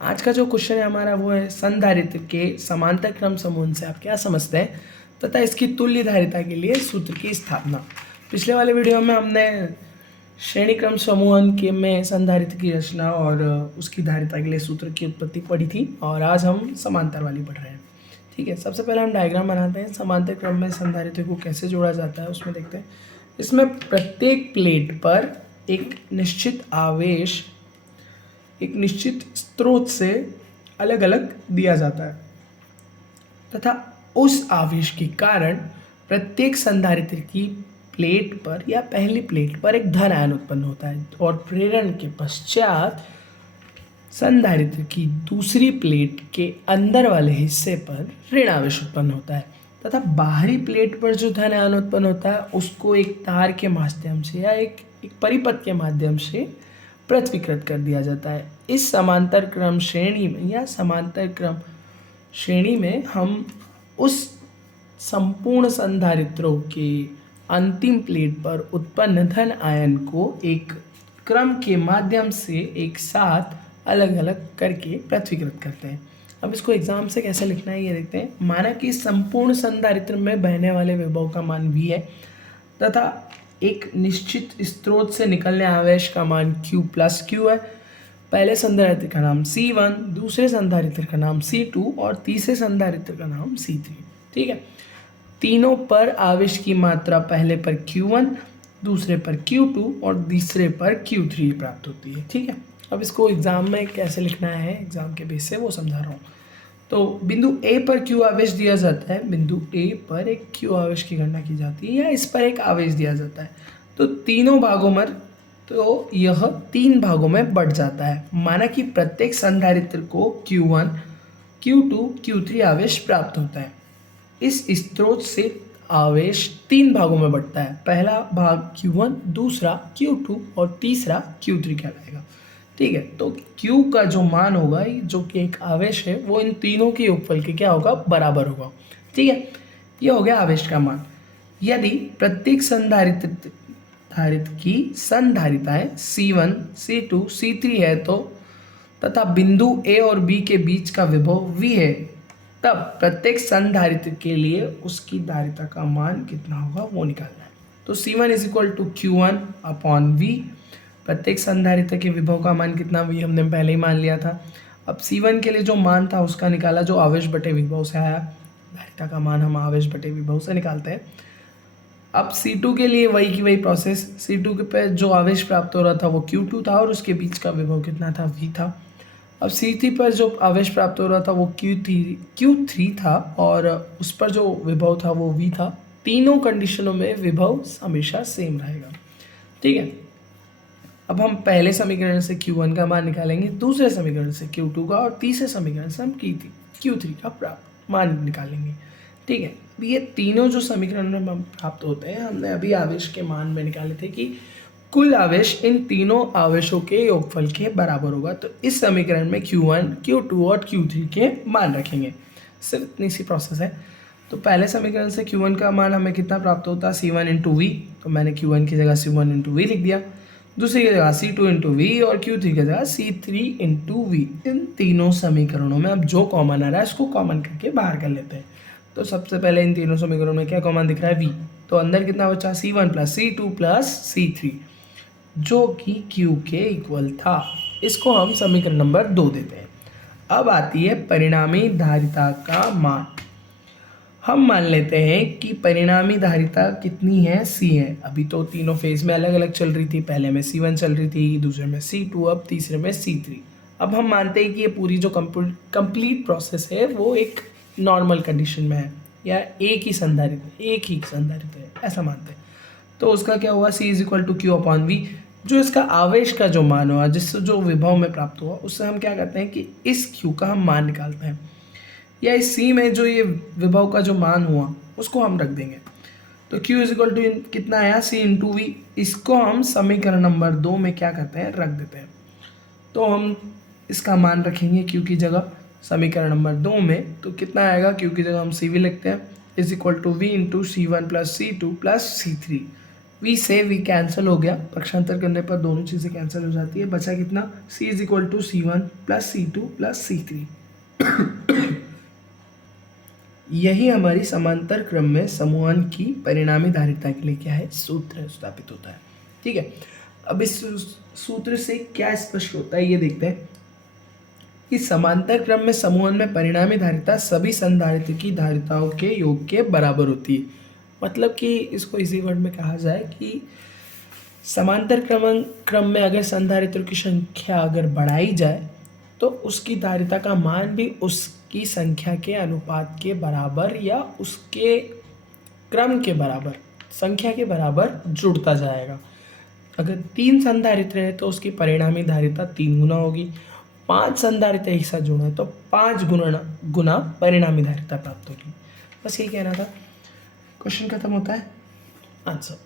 आज का जो क्वेश्चन है हमारा वो है संधारित्र के समांतर क्रम समूह से आप क्या समझते हैं तथा इसकी तुल्य धारिता के लिए सूत्र की स्थापना। पिछले वाले वीडियो में हमने श्रेणी क्रम समूहन के में संधारित्र की रचना और उसकी धारिता के लिए सूत्र की उत्पत्ति पढ़ी थी और आज हम समांतर वाली पढ़ रहे हैं। ठीक है, सबसे पहले हम डायग्राम बनाते हैं। समांतर क्रम में संधारित्र को कैसे जोड़ा जाता है उसमें देखते हैं। इसमें प्रत्येक प्लेट पर एक निश्चित आवेश एक निश्चित स्रोत से अलग अलग दिया जाता है तथा उस आवेश के कारण प्रत्येक संधारित्र की प्लेट पर या पहली प्लेट पर एक धन आयन उत्पन्न होता है और प्रेरण के पश्चात संधारित्र की दूसरी प्लेट के अंदर वाले हिस्से पर ऋण आवेश उत्पन्न होता है तथा बाहरी प्लेट पर जो धन आयन उत्पन्न होता है उसको एक तार के माध्यम से या एक परिपथ के माध्यम से पृथ्वीकृत कर दिया जाता है। इस समांतर क्रम श्रेणी में या समांतर क्रम श्रेणी में हम उस संपूर्ण संधारित्रों के अंतिम प्लेट पर उत्पन्न धन आयन को एक क्रम के माध्यम से एक साथ अलग अलग करके पृथ्वीकृत करते हैं। अब इसको एग्जाम से कैसे लिखना है ये देखते हैं। माना कि संपूर्ण संधारित्र में बहने वाले विभव का मान V है तथा एक निश्चित स्रोत से निकलने आवेश का मान Q प्लस Q है। पहले संधारित्र का नाम C1, दूसरे संधारित्र का नाम C2 और तीसरे संधारित्र का नाम C3। ठीक है, तीनों पर आवेश की मात्रा पहले पर Q1, दूसरे पर Q2 और तीसरे पर Q3 प्राप्त होती है। ठीक है, अब इसको एग्जाम में कैसे लिखना है एग्जाम के बेस से वो समझा रहा हूँ। तो बिंदु A पर Q आवेश दिया जाता है, बिंदु A पर एक Q आवेश की गणना की जाती है या इस पर एक आवेश दिया जाता है तो तीनों भागों में तो यह 3 भागों में बढ़ जाता है। माना कि प्रत्येक संधारित्र को Q1, Q2, Q3 आवेश प्राप्त होता है। इस स्रोत से आवेश 3 भागों में बढ़ता है। पहला भाग Q1, दूसरा Q2 और तीसरा Q3 कहलाएगा। ठीक है, तो Q का जो मान होगा जो कि एक आवेश है वो इन तीनों के योगफल के क्या होगा, बराबर होगा। ठीक है, ये हो गया आवेश का मान। यदि प्रत्येक संधारित्र की संधारिताएं C1, C2, C3 है तो तथा बिंदु A और B के बीच का विभव V है तब प्रत्येक संधारित्र के लिए उसकी धारिता का मान कितना होगा वो निकालना है। तो C1 is equal to Q1 upon V। प्रत्येक संधारित्र के विभव का मान कितना V हमने पहले ही मान लिया था। अब C1 के लिए जो मान था उसका निकाला जो आवेश बटे विभव से आया। धारिता का मान हम आवेश बटे विभव से निकालते हैं। अब C2 के लिए वही की वही प्रोसेस। C2 के पे जो आवेश प्राप्त हो रहा था वो Q2 था और उसके बीच का विभव कितना था, V था। अब C3 पर जो आवेश प्राप्त हो रहा था वो Q3 था और उस पर जो विभव था वो V था। तीनों कंडीशनों में विभव हमेशा सेम रहेगा। ठीक है, अब हम पहले समीकरण से Q1 का मान निकालेंगे, दूसरे समीकरण से Q2 का और तीसरे समीकरण से हम Q3 का प्राप्त मान निकालेंगे। ठीक है, ये तीनों जो समीकरण में हम प्राप्त होते हैं हमने अभी आवेश के मान में निकाले थे कि कुल आवेश इन तीनों आवेशों के योगफल के बराबर होगा। तो इस समीकरण में Q1, Q2 और Q3 के मान रखेंगे। सिर्फ इतनी सी प्रोसेस है। तो पहले समीकरण से Q1 का मान हमें कितना प्राप्त होता है, C1 इंटू V। तो मैंने Q1 की जगह C1 इंटू V लिख दिया। दूसरी की जगह C2 इंटू V और Q3 की जगह C3 इंटू V। इन तीनों समीकरणों में अब जो कॉमन आ रहा है इसको कॉमन करके बाहर कर लेते हैं। तो सबसे पहले इन तीनों समीकरणों में क्या कॉमन दिख रहा है, V। तो अंदर कितना बचा, C1 plus C2 plus C3 जो कि Q के इक्वल था। इसको हम समीकरण नंबर 2 देते हैं। अब आती है परिणामी धारिता का मान। हम मान लेते हैं कि परिणामी धारिता कितनी है, C है। अभी तो तीनों फेज में अलग अलग चल रही थी, पहले में C1 चल रही थी, दूसरे में C2, अब तीसरे में C3। अब हम मानते हैं कि ये पूरी जो कंप्लीट प्रोसेस है वो एक नॉर्मल कंडीशन में है या एक ही संधारित्र है, ऐसा मानते हैं। तो उसका क्या हुआ, C is equal to Q upon V। जो इसका आवेश का जो मान हुआ, जिससे जो विभव में प्राप्त हुआ, उससे हम क्या करते हैं कि इस Q का हम मान निकालते हैं या इस C में जो ये विभव का जो मान हुआ उसको हम रख देंगे। तो Q इज इक्वल टू कितना आया, C इंटू V। इसको हम समीकरण नंबर 2 में क्या करते हैं, रख देते हैं। तो हम इसका मान रखेंगे Q की जगह समीकरण नंबर 2 में। तो कितना आएगा, Q की जगह हम CV लिखते हैं is equal to V into C1 plus C2 plus C3। V से वी कैंसिल हो गया, पक्षांतर करने पर दोनों चीज़ें कैंसिल हो जाती है, बचा कितना C is equal to C1 plus C2 plus C3। यही हमारी समांतर क्रम में समूहन की परिणामी धारिता के लिए क्या है, सूत्र स्थापित होता है। ठीक है, अब इस सूत्र से क्या स्पष्ट होता है ये देखते हैं कि समांतर क्रम में समूहन में परिणामी धारिता सभी संधारित्र की धारिताओं के योग के बराबर होती है। मतलब कि इसको इसी वर्ड में कहा जाए कि समांतर क्रम में अगर संधारित्र की संख्या अगर बढ़ाई जाए तो उसकी धारिता का मान भी उसकी संख्या के अनुपात के बराबर या उसके क्रम के बराबर, संख्या के बराबर जुड़ता जाएगा। अगर 3 संधारित्र है तो उसकी परिणामी धारिता 3 गुना होगी, 5 संधारित्र एक साथ जुड़े तो 5 गुना परिणामी धारिता प्राप्त होगी। बस यही कहना था। क्वेश्चन खत्म होता है, आंसर।